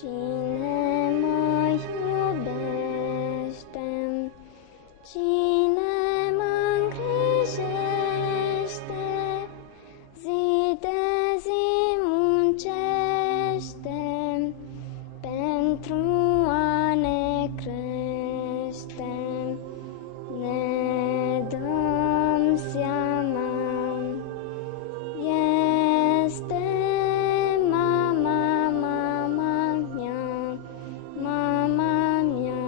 Cine mă iubește, cine mă îngrijește, zi de zi muncește, pentru a ne crește, ne dăm seama, este mama, mama mea, mama mea.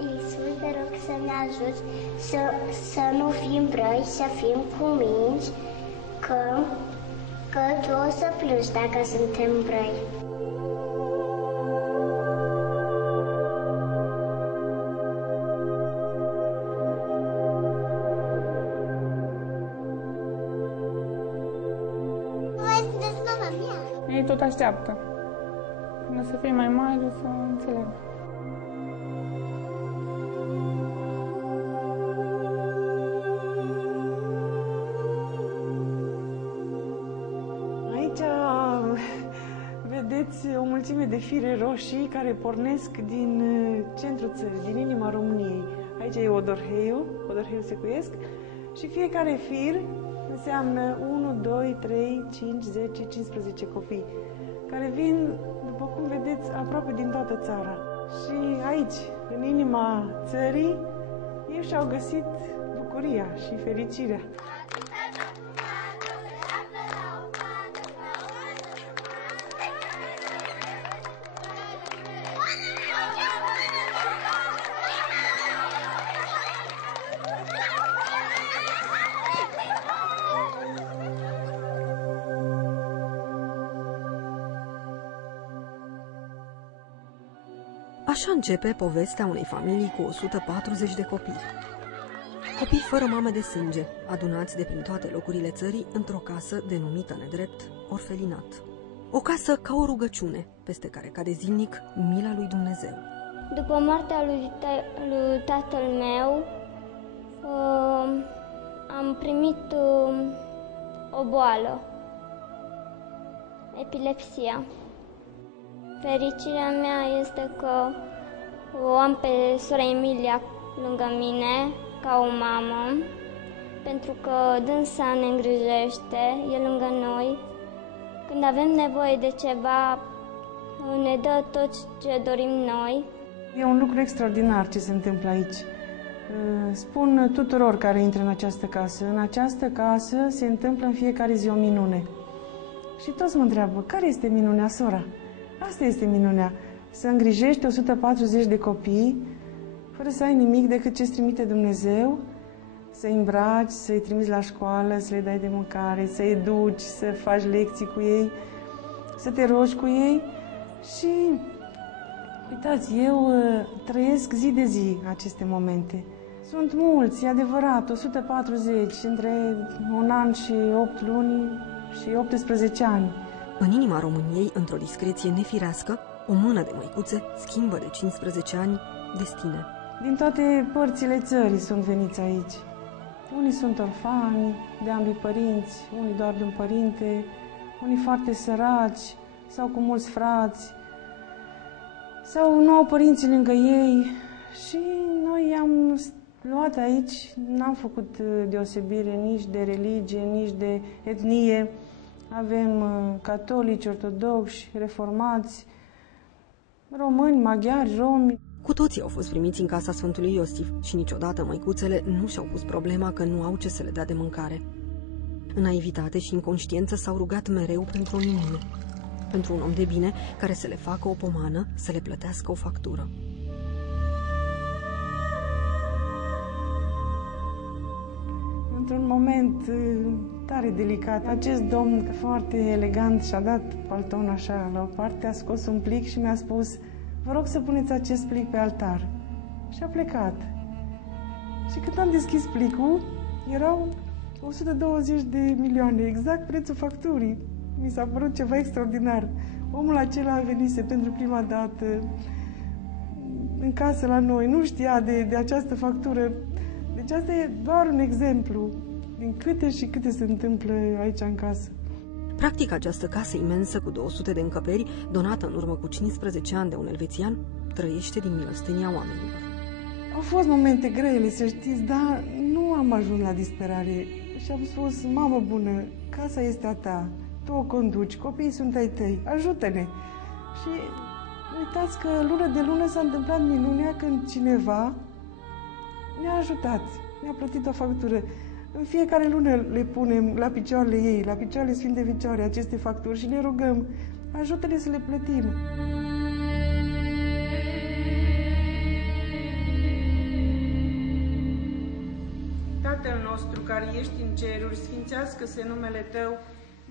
Iisus, te rog să ne ajuți să nu fim răi, să fim cuminți, că tu o să plângi dacă suntem răi. Ei tot așteaptă. Când o să fie mai mare, o să înțeleg. Aici vedeți o mulțime de fire roșii care pornesc din centrul țării, din inima României. Aici e Odorheiul secuiesc, și fiecare fir înseamnă 1, 2, 3, 5, 10, 15 copii, care vin, după cum vedeți, aproape din toată țara. Și aici, în inima țării, ei și-au găsit bucuria și fericirea. Așa începe povestea unei familii cu 140 de copii. Copii fără mame de sânge, adunați de prin toate locurile țării într-o casă denumită nedrept orfelinat. O casă ca o rugăciune, peste care cade zilnic mila lui Dumnezeu. După moartea lui tatăl meu, am primit o boală, epilepsia. Fericirea mea este că o am pe sora Emilia lângă mine, ca o mamă, pentru că dânsa ne îngrijește, e lângă noi. Când avem nevoie de ceva, ne dă tot ce dorim noi. E un lucru extraordinar ce se întâmplă aici. Spun tuturor care intră în această casă, în această casă se întâmplă în fiecare zi o minune. Și toți mă întreabă, care este minunea, sora? Asta este minunea, să îngrijești 140 de copii, fără să ai nimic decât ce-ți trimite Dumnezeu, să-i îmbraci, să-i trimiți la școală, să le dai de mâncare, să-i educi, să faci lecții cu ei, să te rogi cu ei. Și, uitați, eu trăiesc zi de zi aceste momente. Sunt mulți, e adevărat, 140, între 1 an și 8 luni și 18 ani. În inima României, într-o discreție nefirească, o mână de măicuțe schimbă de 15 ani destine. Din toate părțile țării sunt veniți aici. Unii sunt orfani de ambii părinți, unii doar de un părinte, unii foarte săraci sau cu mulți frați, sau nu au părinții lângă ei. Și noi i-am luat aici, n-am făcut deosebire nici de religie, nici de etnie. Avem catolici, ortodoxi, reformați, români, maghiari, romi. Cu toții au fost primiți în casa Sfântului Iosif și niciodată măicuțele nu și-au pus problema că nu au ce să le dea de mâncare. În naivitate și inconștiență s-au rugat mereu pentru o minune, pentru un om de bine care să le facă o pomană, să le plătească o factură. Într-un moment tare delicat, acest domn foarte elegant și-a dat paltonul așa la o parte, a scos un plic și mi-a spus: vă rog să puneți acest plic pe altar. și a plecat. Și când am deschis plicul, erau 120 de milioane, exact prețul facturii. Mi s-a părut ceva extraordinar. Omul acela venise pentru prima dată în casă la noi, nu știa de această factură. Deci asta e doar un exemplu din câte și câte se întâmplă aici în casă. Practic, această casă imensă cu 200 de încăperi, donată în urmă cu 15 ani de un elvețian, trăiește din milostenia oamenilor. Au fost momente grele, să știți, dar nu am ajuns la disperare. Și am spus, mamă bună, casa este a ta, tu o conduci, copiii sunt ai tăi, ajută-ne. Și uitați că lună de lună s-a întâmplat minunea când cineva ne-a ajutat, ne-a plătit o factură. În fiecare lună le punem la picioarele ei, la picioarele Sfinte Fecioare, aceste facturi și ne rugăm, ajută-ne să le plătim. Tatăl nostru care ești în ceruri, sfințească-se numele Tău,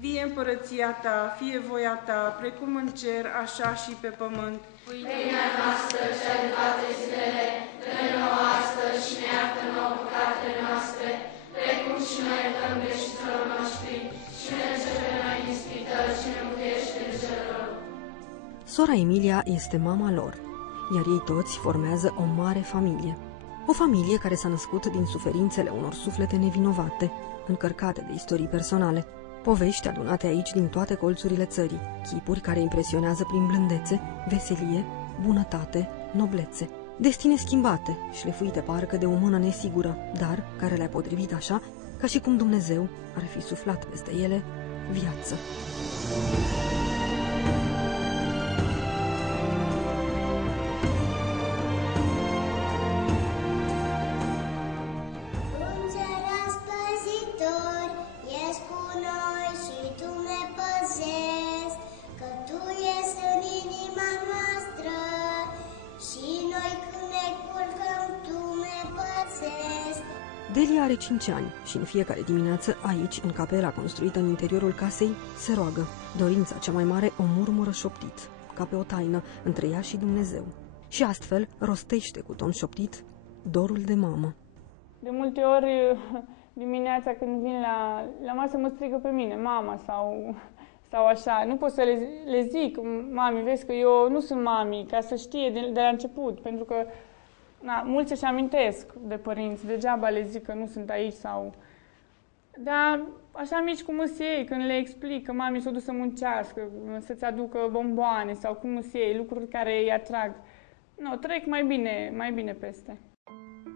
vie împărăția Ta, fie voia Ta, precum în cer, așa și pe pământ. Pâinea noastră, cea de toate zilele, dă-ne nouă astăzi și ne iartă nouă păcatele noastre, precum și noi iertăm greșiților noștri, și ne duce pe noi în ispită și ne mântuiește de cel rău. Sora Emilia este mama lor, iar ei toți formează o mare familie. O familie care s-a născut din suferințele unor suflete nevinovate, încărcate de istorii personale. Povești adunate aici din toate colțurile țării, chipuri care impresionează prin blândețe, veselie, bunătate, noblețe. Destine schimbate, șlefuite parcă de o mână nesigură, dar care le-a potrivit așa, ca și cum Dumnezeu ar fi suflat peste ele viață. Delia are 5 ani și în fiecare dimineață aici, în capela construită în interiorul casei, se roagă. Dorința cea mai mare o murmură șoptit, ca pe o taină, între ea și Dumnezeu. Și astfel rostește cu ton șoptit dorul de mamă. De multe ori, dimineața când vin la masă, mă strigă pe mine, mama sau așa. Nu pot să le zic, mami, vezi că eu nu sunt mami, ca să știe de la început, pentru că mulți își amintesc de părinți, degeaba le zic că nu sunt aici sau... Dar așa mici cum îs ei, când le explic că mami s-a dus să muncească, să-ți aducă bomboane sau cum îs ei, lucruri care îi atrag, trec mai bine peste.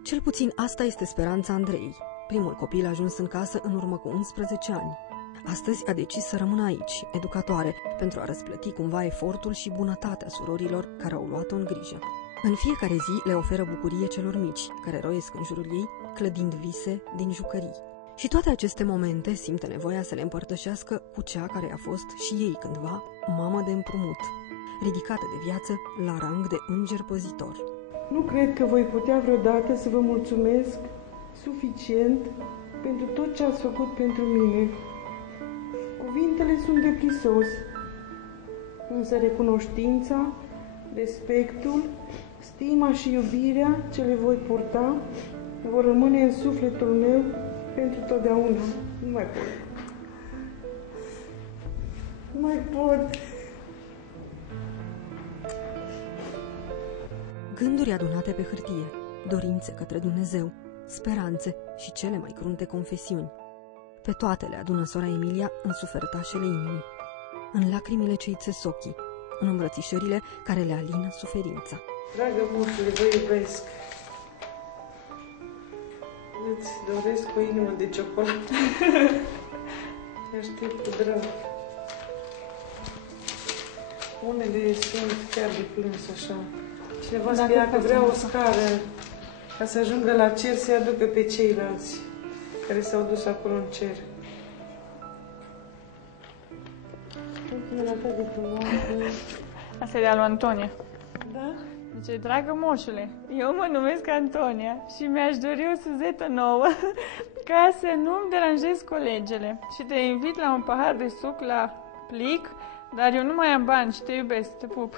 Cel puțin asta este speranța Andrei. Primul copil a ajuns în casă în urmă cu 11 ani. Astăzi a decis să rămână aici, educatoare, pentru a răsplăti cumva efortul și bunătatea surorilor care au luat-o în grijă. În fiecare zi le oferă bucurie celor mici, care roiesc în jurul ei, clădind vise din jucării. Și toate aceste momente simte nevoia să le împărtășească cu cea care a fost și ei cândva mamă de împrumut, ridicată de viață la rang de înger păzitor. Nu cred că voi putea vreodată să vă mulțumesc suficient pentru tot ce ați făcut pentru mine. Cuvintele sunt de prisos, însă recunoștința, respectul, stima și iubirea ce le voi purta vor rămâne în sufletul meu pentru totdeauna. Nu mai pot. Nu mai pot. Gânduri adunate pe hârtie, dorințe către Dumnezeu, speranțe și cele mai crunte confesiuni. Pe toate le adună sora Emilia în sufertașele inimii, în lacrimile ce-i țes ochii, în îmbrățișările care le alină suferința. Dragă moșule, vă iubesc. Îți doresc o inimă de ciocolată. Te aștept cu drag. Unele sunt chiar de plâns așa. Cineva scria că vrea o scară ca să ajungă la cer să-i aducă pe ceilalți care s-au dus acolo în cer. Asta e de al lui Antonia. Da? Zice, dragă moșule, eu mă numesc Antonia și mi-aș dori o suzetă nouă ca să nu-mi deranjez colegele și te invit la un pahar de suc la plic, dar eu nu mai am bani și te iubesc, te pup.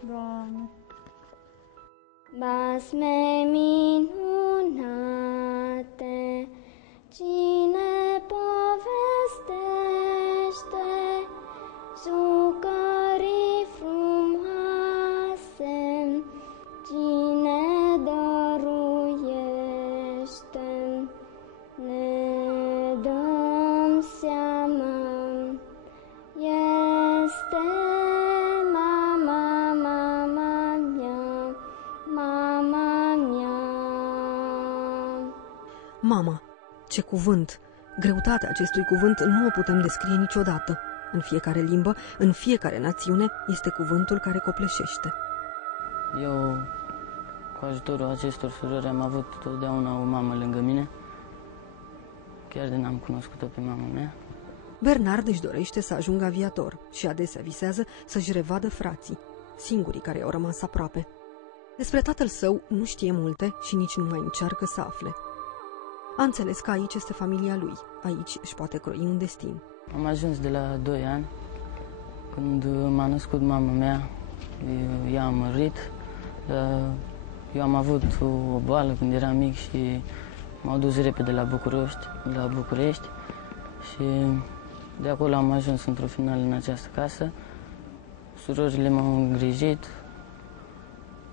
Doamne. Basme minunate, cine povestește jucării frumoase, cine dăruiește, ne dăm seama, este mama, mama mea, mama mea. Mama. Ce cuvânt! Greutatea acestui cuvânt nu o putem descrie niciodată. În fiecare limbă, în fiecare națiune, este cuvântul care copleșește. Eu, cu ajutorul acestor surori, am avut totdeauna o mamă lângă mine, chiar de n-am cunoscut-o pe mama mea. Bernard își dorește să ajungă aviator și adesea visează să-și revadă frații, singurii care au rămas aproape. Despre tatăl său nu știe multe și nici nu mai încearcă să afle. A înțeles că aici este familia lui, aici își poate croi un destin. Am ajuns de la 2 ani, când m-a născut mama mea, ea a mărit, dar eu am avut o boală când eram mic și m-au dus repede la București și de acolo am ajuns într-o final în această casă. Surorile m-au îngrijit,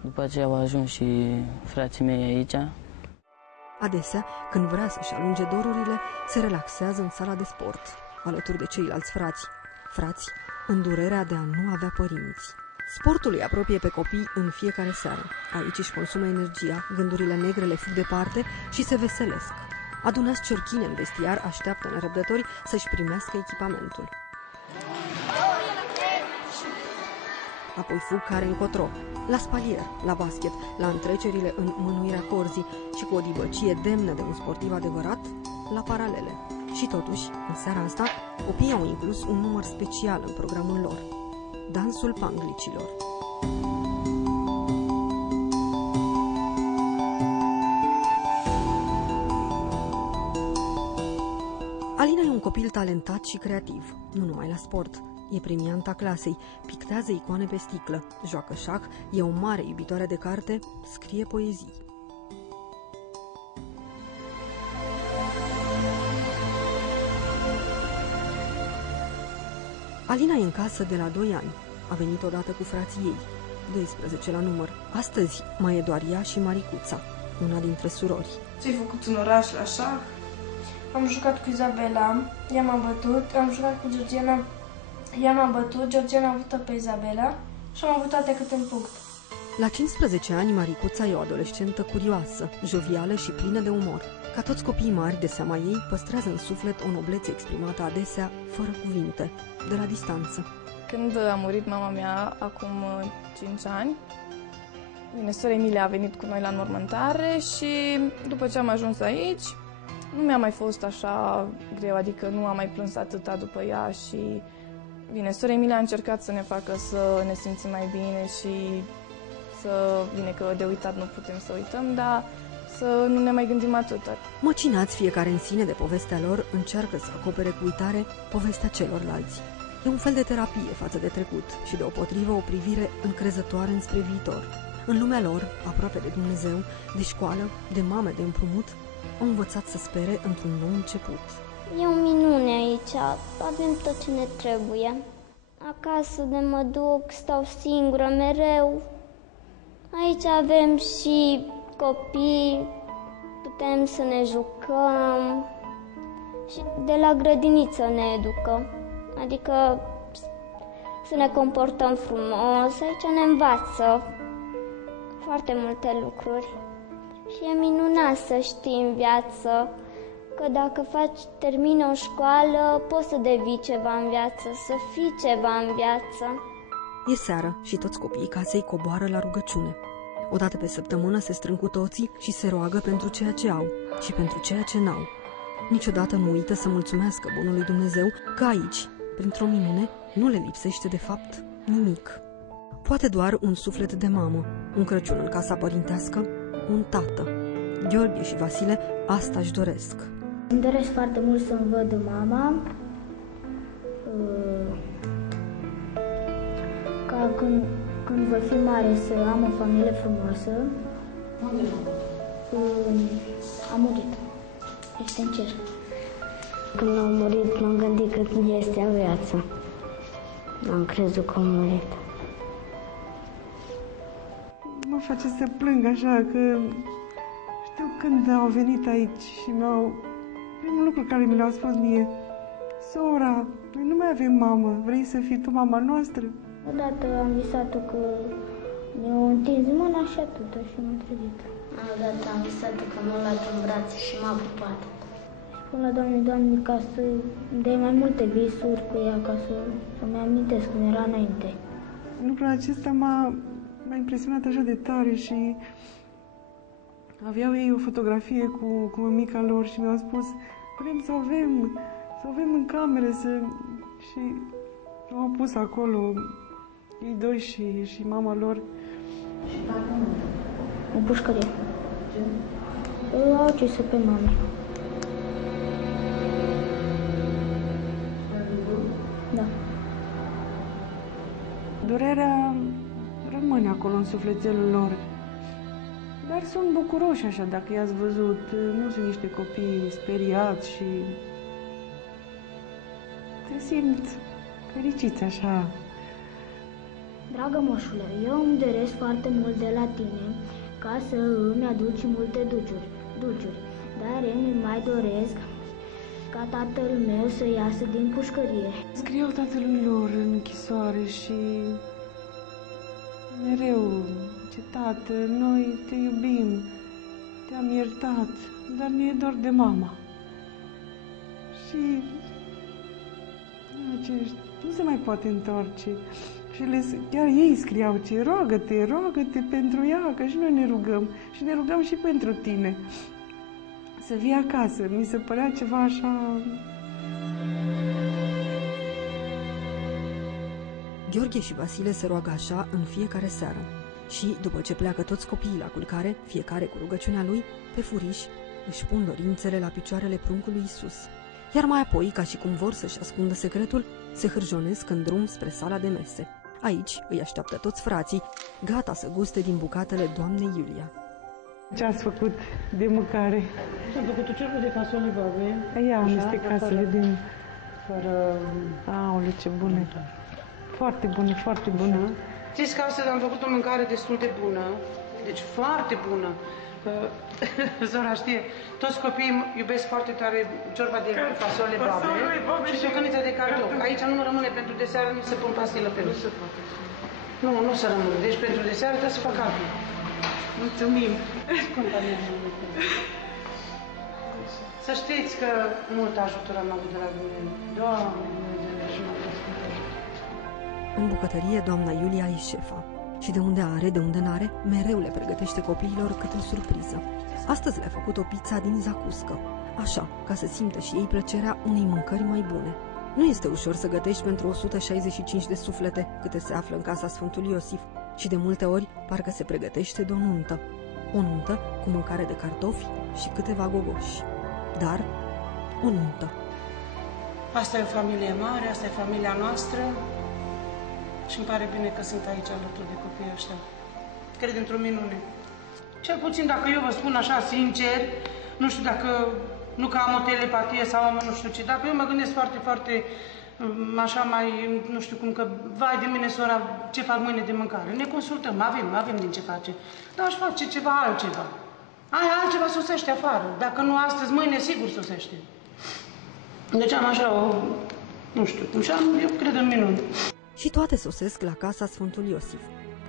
după aceea au ajuns și frații mei aici. Adesea, când vrea să-și alunge dorurile, se relaxează în sala de sport, alături de ceilalți frați, în durerea de a nu avea părinți. Sportul îi apropie pe copii în fiecare seară. Aici își consumă energia, gândurile negre le fug departe și se veselesc. Adunați ciorchine în vestiar, așteaptă nerăbdători să-și primească echipamentul. Apoi fug care încotro, la spalier, la basket, la întrecerile în mânuirea corzii și cu o dibăcie demnă de un sportiv adevărat, la paralele. Și totuși, în seara asta, copiii au inclus un număr special în programul lor, dansul panglicilor. Alina e un copil talentat și creativ, nu numai la sport. E premianta clasei, pictează icoane pe sticlă, joacă șac, e o mare iubitoare de carte, scrie poezii. Alina e în casă de la 2 ani. A venit odată cu frații ei, 12 la număr. Astăzi mai e doar ea și Maricuța, una dintre surori. Ce-ai făcut în oraș la șah? Am jucat cu Izabela, ea m-a bătut, am jucat cu Georgiana, ea m-a bătut, Georgiana a bătut pe Izabela și am avut toate câte un punct. La 15 ani, Maricuța e o adolescentă curioasă, jovială și plină de umor. Ca toți copiii mari, de seama ei, păstrează în suflet o noblețe exprimată adesea, fără cuvinte, de la distanță. Când a murit mama mea, acum 5 ani, bine, sora Emilia a venit cu noi la înmormântare și după ce am ajuns aici, nu mi-a mai fost așa greu, adică nu am mai plâns atâta după ea și, bine, sora Emilia a încercat să ne facă să ne simțim mai bine și să, bine, că de uitat nu putem să uităm, dar să nu ne mai gândim atâta. Măcinați fiecare în sine de povestea lor, încearcă să acopere cu uitare povestea celorlalți. E un fel de terapie față de trecut și deopotrivă o privire încrezătoare înspre viitor. În lumea lor, aproape de Dumnezeu, de școală, de mame de împrumut, au învățat să spere într-un nou început. E o minune aici, avem tot ce ne trebuie. Acasă de mă duc, stau singură mereu. Aici avem și copii, putem să ne jucăm și de la grădiniță ne educă. Adică să ne comportăm frumos, aici ne învață foarte multe lucruri. Și e minunat să știi în viață că dacă termini o școală, poți să devii ceva în viață, să fii ceva în viață. E seară și toți copiii casei coboară la rugăciune. Odată pe săptămână se strâng cu toții și se roagă pentru ceea ce au și pentru ceea ce n-au. Niciodată nu uită să mulțumească bunului Dumnezeu că aici, printr-o minune, nu le lipsește de fapt nimic. Poate doar un suflet de mamă, un Crăciun în casa părintească, un tată. Gheorghe și Vasile asta își doresc. Îmi doresc foarte mult să-mi văd mama, ca când când voi fi mare să am o familie frumoasă. A murit. Este în cer. Când au murit, m-am gândit că este în viață. Am crezut că a murit. Mă face să plâng așa, că știu când au venit aici și primul lucru care mi l-au spus mie: sora, noi nu mai avem mamă, vrei să fii tu mama noastră? Odată am visat-o că mi-a întins mâna și atât, și m-am trezit. Odată am visat-o că m-a luat în brațe și m-a pupat. Spun la Doamne, ca să îmi dai mai multe visuri cu ea, ca să-mi amintesc cum era înainte. Lucrul acesta m-a impresionat așa de tare și aveau ei o fotografie cu mămica lor și mi-au spus: vrem să o avem în cameră și au pus acolo ei doi și mama lor. În pușcărie. Au ucis-o pe mami. Da. Durerea rămâne acolo în sufletelul lor. Dar sunt bucuroși așa, dacă i-ați văzut. Nu sunt niște copii speriați și te simt fericiți așa. Dragă moșule, eu îmi doresc foarte mult de la tine ca să îmi aduci multe dulciuri, dar eu îmi mai doresc ca tatăl meu să iasă din pușcărie. Scriau tatălui lor în închisoare și mereu: ce tată, noi te iubim, te-am iertat, dar mi-e dor de mama. Și nu se mai poate întoarce. Și chiar ei scriau: ce roagă-te pentru ea, că și noi ne rugăm. Și ne rugăm și pentru tine. Să vii acasă. Mi se părea ceva așa... Gheorghe și Vasile se roagă așa în fiecare seară. Și, după ce pleacă toți copiii la culcare, fiecare cu rugăciunea lui, pe furiș își pun dorințele la picioarele pruncului Iisus. Iar mai apoi, ca și cum vor să-și ascundă secretul, se hârjonesc în drum spre sala de mese. Aici îi așteaptă toți frații, gata să guste din bucatele doamnei Iulia. Ce ați făcut de mâncare? Am făcut o cercul de fasole babe. Ia niște casele din... Fără... Aoleu, ce bune! Foarte bună, foarte bună. Știți că astăzi am făcut o mâncare destul de bună, deci foarte bună. Zora știe, toți copiii iubesc foarte tare ciorba de fasole babe și ciocăniță de cartofi. Aici nu rămâne pentru deseară, nici să pun pastilă pe nu. Nu să rămână. Deci pentru deseară trebuie să fac altul. Mulțumim! Să știți că mult ajutor am avut de la Dumnezeu. Doamne, În bucătărie, doamna Iulia e șefa. Și de unde are, de unde n-are, mereu le pregătește copiilor câte o surpriză. Astăzi le-a făcut o pizza din zacuscă, așa, ca să simtă și ei plăcerea unei mâncări mai bune. Nu este ușor să gătești pentru 165 de suflete câte se află în casa Sfântului Iosif și de multe ori parcă se pregătește de o nuntă. O nuntă cu mâncare de cartofi și câteva gogoși. Dar o nuntă. Asta e o familie mare, asta e familia noastră. Și îmi pare bine că sunt aici alături de copiii ăștia. Cred într-o minune. Cel puțin dacă eu vă spun așa sincer, nu știu dacă, nu că am o telepatie sau am nu știu ce, dacă eu mă gândesc foarte, foarte, așa mai, nu știu cum, că vai de mine, sora, ce fac mâine de mâncare. Ne consultăm, avem din ce face. Dar aș face ceva altceva. Aia altceva sosește afară. Dacă nu astăzi, mâine sigur sosește. Deci am așa o, nu știu, eu cred în minuni. Și toate sosesc la casa Sfântului Iosif.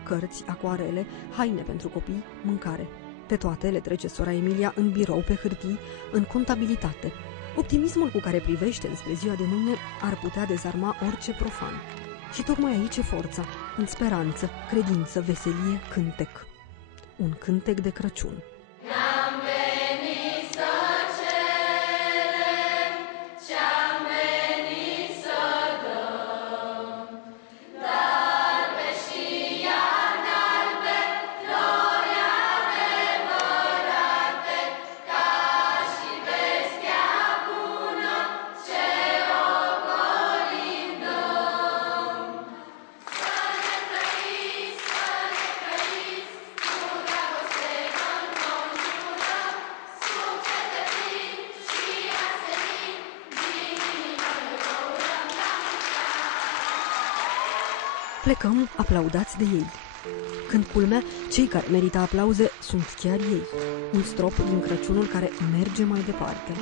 Cărți, acoarele, haine pentru copii, mâncare. Pe toate le trece sora Emilia în birou, pe hârtii, în contabilitate. Optimismul cu care privește înspre ziua de mâine ar putea dezarma orice profan. Și tocmai aici e forța, în speranță, credință, veselie, cântec. Un cântec de Crăciun. Plecăm aplaudați de ei. Când culmea, cei care merită aplauze sunt chiar ei. Un strop din Crăciunul care merge mai departe.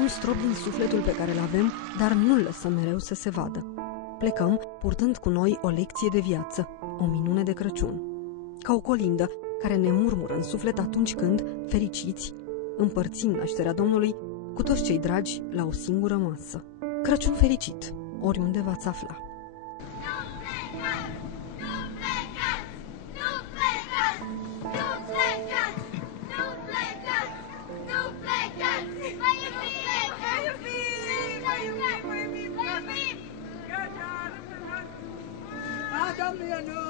Un strop din sufletul pe care îl avem, dar nu-l lăsăm mereu să se vadă. Plecăm purtând cu noi o lecție de viață, o minune de Crăciun. Ca o colindă care ne murmură în suflet atunci când, fericiți, împărțim nașterea Domnului cu toți cei dragi la o singură masă. Crăciun fericit, oriunde v-ați afla. Domnul